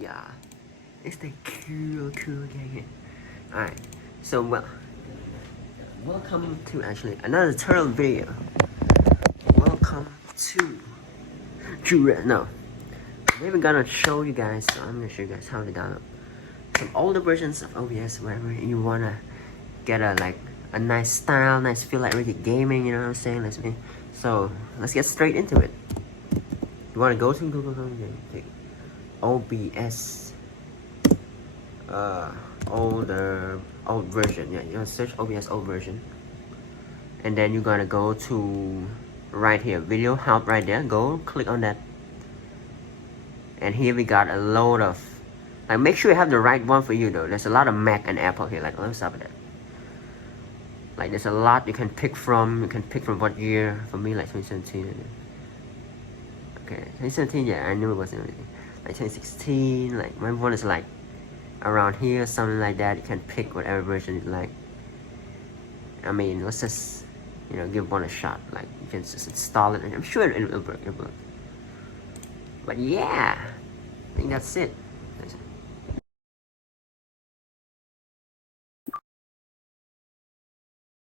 Yeah, it's the cool game. Alright, so welcome to actually another tutorial video. Welcome to no. We're gonna show you guys, so I'm gonna show you guys how to download some older versions of OBS wherever you wanna get a nice style, nice feel like really gaming, you know what I'm saying? So let's get straight into it. You wanna go to Google Chrome, take OBS old version. Yeah, you're gonna search OBS old version, and then you're gonna go to right here, video help right there. Go click on that, and here we got a load of, make sure you have the right one for you though. There's a lot of Mac and Apple here. Let's stop at that. There's a lot you can pick from. You can pick from what year. For me, 2017. Okay, 2017. Yeah, I knew it wasn't anything. 2016. My one is around here, something like that. You can pick whatever version you like. I mean, let's just give one a shot. You can just install it, and I'm sure it will work. But yeah, I think that's it.